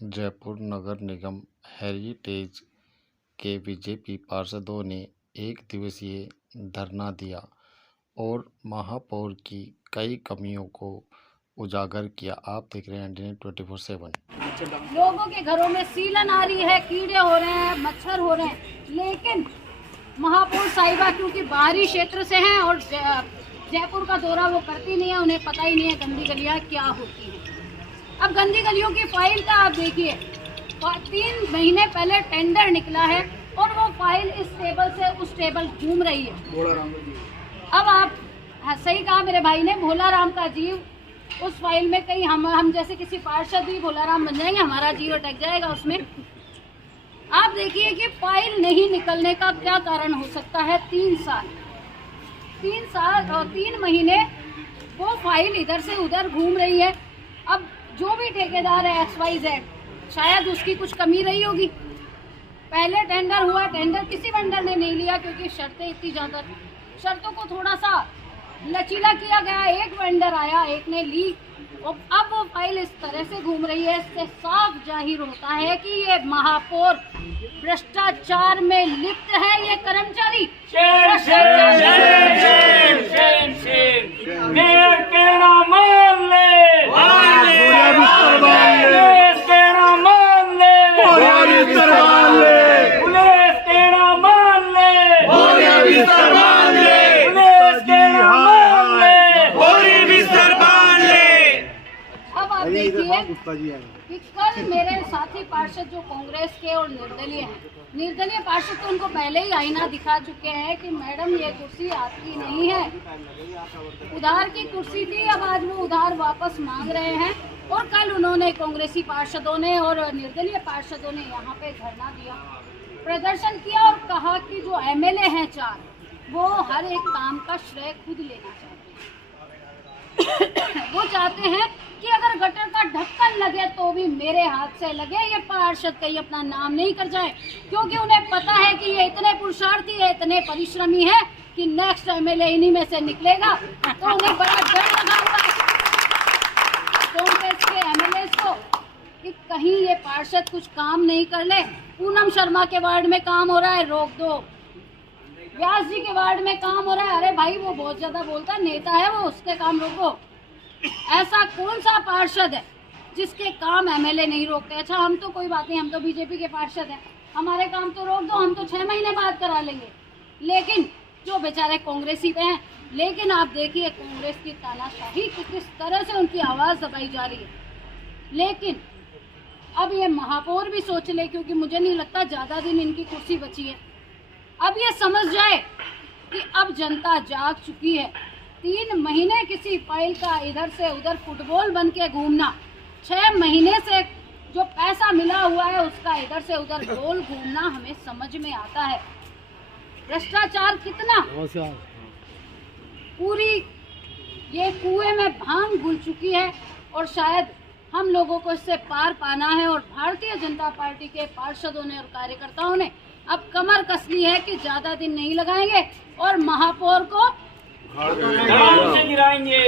जयपुर नगर निगम heritage के BJP पार्षदों ने एक दिवसीय धरना दिया और महापौर की कई कमियों को उजागर किया। आप देख रहे हैं इंडियन 24/7। लोगों के घरों में सीलन आ रही है, कीड़े हो रहे हैं, मच्छर हो रहे हैं, लेकिन महापौर साहिबा क्योंकि बाहरी क्षेत्र से हैं और जयपुर का दौरा वो करती नहीं है, उन्हें पता ही नहीं है गंदी गलियां क्या होती हैं। अब गंदी गलियों की फाइल का आप देखिए, 3 महीने पहले टेंडर निकला है और वो फाइल इस टेबल से उस टेबल घूम रही है। अब आप सही कहा मेरे भाई ने, भोला राम का जीव उस फाइल में कहीं हम जैसे किसी पार्षद भी भोला राम बन जाएंगे, हमारा जीव अटक जाएगा उसमें। आप देखिए कि फाइल नहीं निकलने का क्या कारण हो सकता है। 3 साल और 3 महीने वो फाइल इधर से उधर घूम रही है। अब जो भी ठेकेदार है XYZ, शायद उसकी कुछ कमी रही होगी। पहले टेंडर हुआ, टेंडर किसी वेंडर ने नहीं लिया क्योंकि शर्तें इतनी ज़्यादा, शर्तों को थोड़ा सा लचीला किया गया। एक वेंडर आया, एक ने ली और अब वो फाइल इस तरह से घूम रही है। इससे साफ जाहिर होता है कि ये महापौर भ्रष्टाचार में लिप्त है। ये कर्मचारी देखिए कि कल मेरे साथी पार्षद जो कांग्रेस के और निर्दलीय पार्षद तो उनको पहले ही आईना दिखा चुके हैं कि मैडम ये कुर्सी आपकी नहीं है, उधार की कुर्सी थी, अब आज वो उधार वापस मांग रहे हैं। और कल उन्होंने कांग्रेसी पार्षदों ने और निर्दलीय पार्षदों ने यहाँ पे धरना दिया, प्रदर्शन किया और कहा कि जो MLA हैं 4, वो हर एक काम का श्रेय खुद लेना चाहते हैं। वो चाहते हैं कि अगर गटर का ढक्कन लगे तो भी मेरे हाथ से लगे, ये पार्षद कहीं अपना नाम नहीं कर जाए, क्योंकि उन्हें पता है कि ये इतने पुरुषार्थी है, इतने परिश्रमी है कि नेक्स्ट MLA इन्हीं में से निकलेगा। तो उन्हें बड़ा डर लगा हुआ है कांग्रेस के MLA को कि कहीं ये पार्षद कुछ काम नहीं कर ले। पूनम शर्मा के वार्ड में काम हो रहा है, रोक दो। व्यास जी के वार्ड में काम हो रहा है, अरे भाई वो बहुत ज्यादा बोलता है, नेता है वो, उसके काम रोको। ऐसा कौन सा पार्षद है जिसके काम MLA नहीं रोकते? अच्छा, हम तो कोई बात नहीं, हम तो बीजेपी के पार्षद हैं, हमारे काम तो रोक दो, हम तो 6 महीने बाद करा लेंगे। लेकिन जो बेचारे कांग्रेसी पे हैं, लेकिन आप देखिए कांग्रेस की तानाशाही कि किस तरह से उनकी आवाज़ दबाई जा रही है। लेकिन अब ये महापौर भी सोच ले, क्योंकि मुझे नहीं लगता ज़्यादा दिन इनकी कुर्सी बची है। अब ये समझ जाए कि अब जनता जाग चुकी है। 3 महीने किसी फाइल का इधर से उधर फुटबॉल बन के घूमना, 6 महीने से जो पैसा मिला हुआ है उसका इधर से उधर गोल घूमना हमें समझ में आता है। भ्रष्टाचार कितना, पूरी ये कुएं में भांग घुल चुकी है और शायद हम लोगों को इससे पार पाना है। और भारतीय जनता पार्टी के पार्षदों ने और कार्यकर्ताओं ने अब कमर कस ली है कि ज्यादा दिन नहीं लगाएंगे और महापौर को गिराएंगे।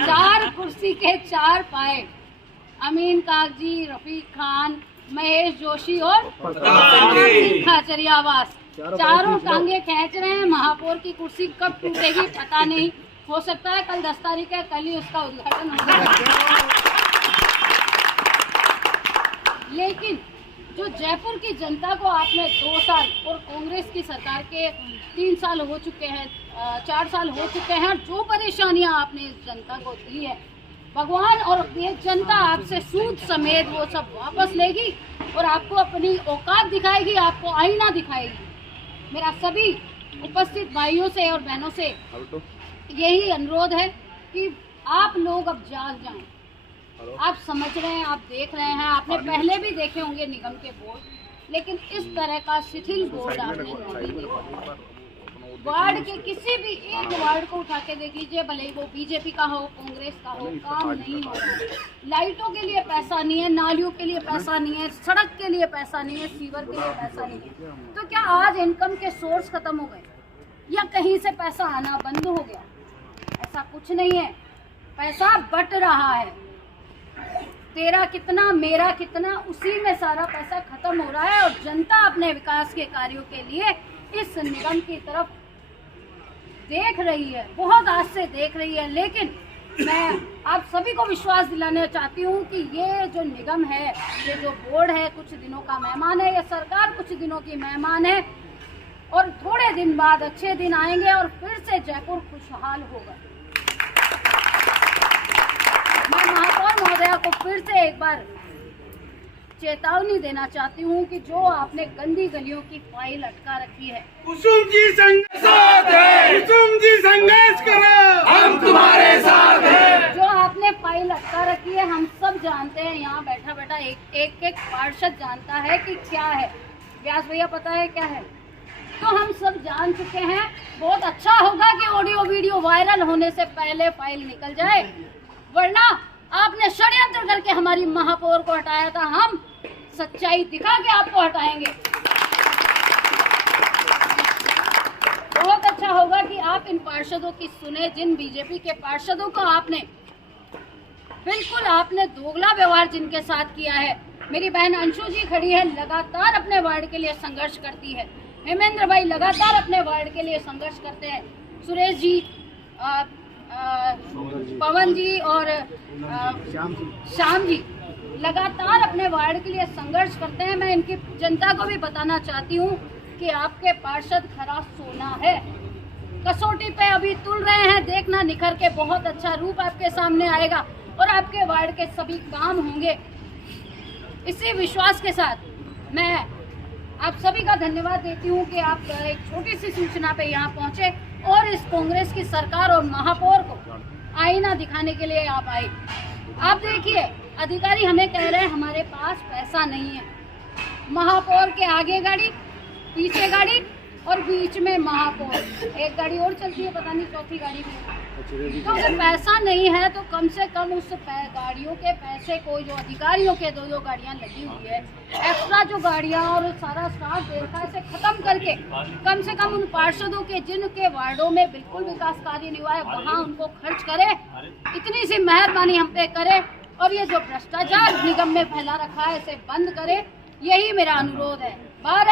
4 कुर्सी के 4 पाए, अमीन कागजी, रफीक खान, महेश जोशी और खाचरियावास, चारों टांगे खींच रहे हैं। महापौर की कुर्सी कब टूटेगी पता नहीं, हो सकता है कल 10 तारीख है, कल ही उसका उद्घाटन होगा। लेकिन जो जयपुर की जनता को आपने 2 साल और कांग्रेस की सरकार के 3 साल हो चुके हैं, 4 साल हो चुके हैं, और जो परेशानियां आपने इस जनता को दी है, भगवान और ये जनता आपसे सूद समेत वो सब वापस लेगी और आपको अपनी औकात दिखाएगी, आपको आईना दिखाएगी। मेरा सभी उपस्थित भाइयों से और बहनों से यही अनुरोध है कि आप लोग अब जाग जाएं। आप समझ रहे हैं, आप देख रहे हैं, आपने पहले भी देखे होंगे निगम के बोर्ड, लेकिन इस तरह का शिथिल बोर्ड आपने नहीं देखा। वार्ड के किसी भी एक वार्ड को उठा के देख लीजिए, भले ही वो बीजेपी का हो, कांग्रेस का हो, काम नहीं हो रहा है। लाइटों के लिए पैसा नहीं है, नालियों के लिए पैसा नहीं है, सड़क के लिए पैसा नहीं है, सीवर के लिए पैसा नहीं है। तो क्या आज इनकम के सोर्स खत्म हो गए या कहीं से पैसा आना बंद हो गया? ऐसा कुछ नहीं है, पैसा बट रहा है। तेरा कितना मेरा कितना, उसी में सारा पैसा खत्म हो रहा है और जनता अपने विकास के कार्यों के लिए इस निगम की तरफ देख रही है, बहुत आज से देख रही है। लेकिन मैं आप सभी को विश्वास दिलाना चाहती हूँ कि ये जो निगम है, ये जो बोर्ड है, कुछ दिनों का मेहमान है, ये सरकार कुछ दिनों की मेहमान है और थोड़े दिन बाद अच्छे दिन आएंगे और फिर से जयपुर खुशहाल होगा। मैं महापौर महोदया को फिर से एक बार चेतावनी देना चाहती हूँ कि जो आपने गंदी गलियों की फाइल अटका रखी है, कुसुम जी साथ है, कुसुम जी संघर्ष करो, हम तुम्हारे साथ हैं। जो आपने फाइल अटका रखी है, हम सब जानते हैं, यहाँ बैठा बैठा एक पार्षद जानता है कि क्या है। व्यास भैया पता है क्या है, तो हम सब जान चुके हैं। बहुत अच्छा होगा कि ऑडियो वीडियो वायरल होने से पहले फाइल निकल जाए, वरना आपने षड्यंत्र करके हमारी महापौर को हटाया था, हम सच्चाई दिखा के आपको हटाएंगे। बहुत अच्छा होगा कि आप इन पार्षदों की सुने, जिन बीजेपी के पार्षदों को आपने दोगला व्यवहार जिनके साथ किया है। मेरी बहन अंशु जी खड़ी है, लगातार अपने वार्ड के लिए संघर्ष करती है। हेमेंद्र भाई लगातार अपने वार्ड के लिए संघर्ष करते हैं। सुरेश जी, पवन जी और श्याम जी लगातार अपने वार्ड के लिए संघर्ष करते हैं। मैं इनकी जनता को भी बताना चाहती हूँ कि आपके पार्षद खरा सोना है, कसौटी पे अभी तुल रहे हैं। देखना, निखर के बहुत अच्छा रूप आपके सामने आएगा और आपके वार्ड के सभी काम होंगे। इसी विश्वास के साथ मैं आप सभी का धन्यवाद देती हूँ कि आप एक छोटी सी सूचना पे यहाँ पहुँचे और इस कांग्रेस की सरकार और महापौर को आईना दिखाने के लिए आप आए। आप देखिए, अधिकारी हमें कह रहे हैं हमारे पास पैसा नहीं है। महापौर के आगे गाड़ी, पीछे गाड़ी और बीच में महापौर, एक गाड़ी और चलती है, पता नहीं चौथी गाड़ी भी। तो अगर पैसा नहीं है तो कम से कम उस गाड़ियों के पैसे को, जो अधिकारियों के दो गाड़ियां लगी हुई है, एक्स्ट्रा जो गाड़ियां और सारा स्टाफ देखा, इसे खत्म करके कम से कम उन पार्षदों के जिनके वार्डों में बिल्कुल विकास कार्य नहीं हुआ है, वहाँ उनको खर्च करे। इतनी सी मेहरबानी हम पे करे और ये जो भ्रष्टाचार निगम में फैला रखा है, इसे बंद करे। यही मेरा अनुरोध है। भारत